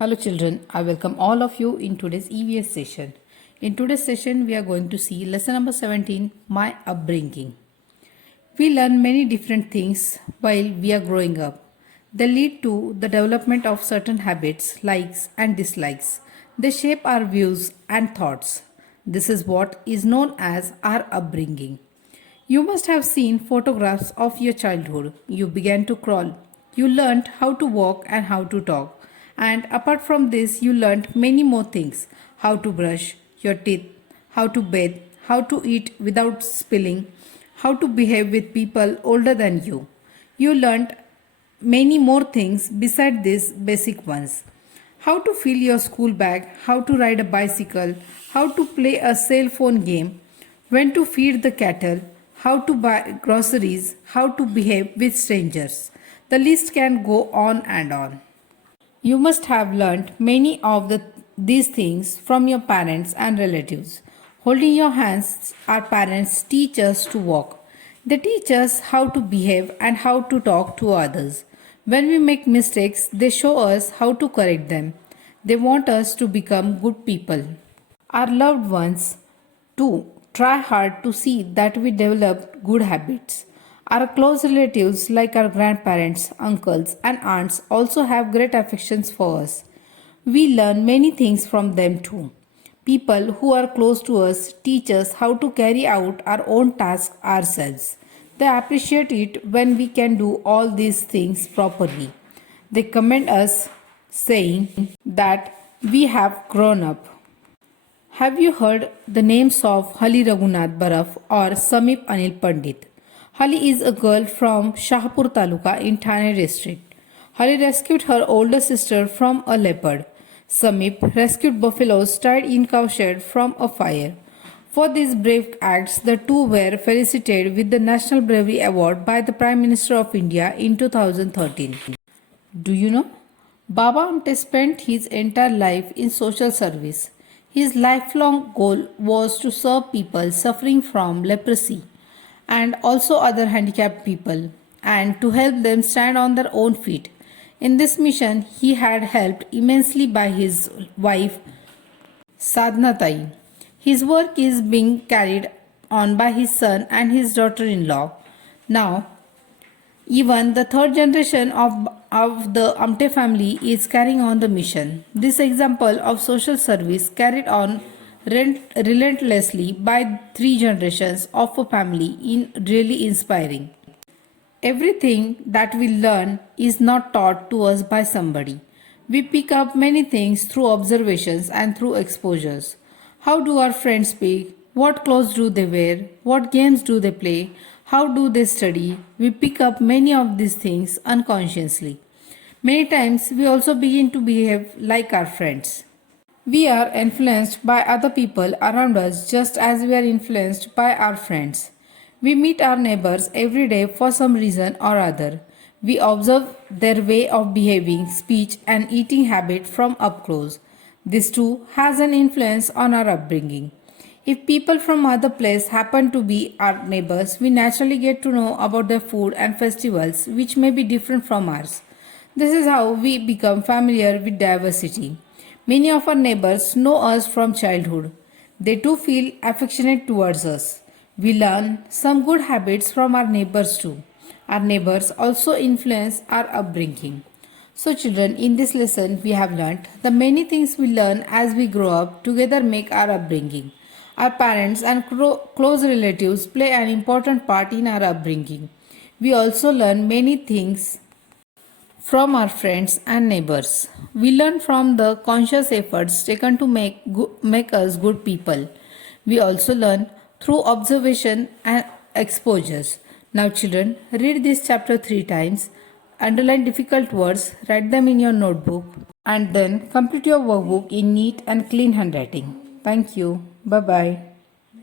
Hello children, I welcome all of you in today's EVS session. In today's session, we are going to see lesson number 17, My Upbringing. We learn many different things while we are growing up. They lead to the development of certain habits, likes and dislikes. They shape our views and thoughts. This is what is known as our upbringing. You must have seen photographs of your childhood. You began to crawl. You learned how to walk and how to talk. And apart from this, you learned many more things: how to brush your teeth, how to bathe, how to eat without spilling, how to behave with people older than you. You learned many more things beside these basic ones: how to fill your school bag, how to ride a bicycle, how to play a cell phone game, when to feed the cattle, how to buy groceries, how to behave with strangers. The list can go on and on. You must have learnt many of these things from your parents and relatives. Holding your hands, our parents teach us to walk. They teach us how to behave and how to talk to others. When we make mistakes, they show us how to correct them. They want us to become good people. Our loved ones, too, try hard to see that we develop good habits. Our close relatives, like our grandparents, uncles, and aunts, also have great affections for us. We learn many things from them too. People who are close to us teach us how to carry out our own tasks ourselves. They appreciate it when we can do all these things properly. They commend us, saying that we have grown up. Have you heard the names of Hali Raghunath Baraf or Samip Anil Pandit? Hali is a girl from Shahpur Taluka in Thane district. Hali rescued her older sister from a leopard. Samip rescued buffaloes tied in cowshed from a fire. For these brave acts, the two were felicitated with the National Bravery Award by the Prime Minister of India in 2013. Do you know? Baba Amte spent his entire life in social service. His lifelong goal was to serve people suffering from leprosy and also other handicapped people, and to help them stand on their own feet. In this mission, he had helped immensely by his wife Sadhna Tai. His work is being carried on by his son and his daughter-in-law. Now, even the third generation of the Amte family is carrying on the mission. This example of social service carried on relentlessly by three generations of a family is really inspiring. Everything that we learn is not taught to us by somebody. We pick up many things through observations and through exposures. How do our friends speak? What clothes do they wear? What games do they play? How do they study? We pick up many of these things unconsciously. Many times we also begin to behave like our friends. We are influenced by other people around us just as we are influenced by our friends. We meet our neighbors every day for some reason or other. We observe their way of behaving, speech, and eating habit from up close. This too has an influence on our upbringing. If people from other places happen to be our neighbors, we naturally get to know about their food and festivals, which may be different from ours. This is how we become familiar with diversity. Many of our neighbors know us from childhood. They too feel affectionate towards us. We learn some good habits from our neighbors too. Our neighbors also influence our upbringing. So children, in this lesson we have learnt the many things we learn as we grow up together make our upbringing. Our parents and close relatives play an important part in our upbringing. We also learn many things from our friends and neighbors. We learn from the conscious efforts taken to make us good people. We also learn through observation and exposures. Now children, read this chapter 3 times, underline difficult words, write them in your notebook, and then complete your workbook in neat and clean handwriting. Thank you. Bye-bye.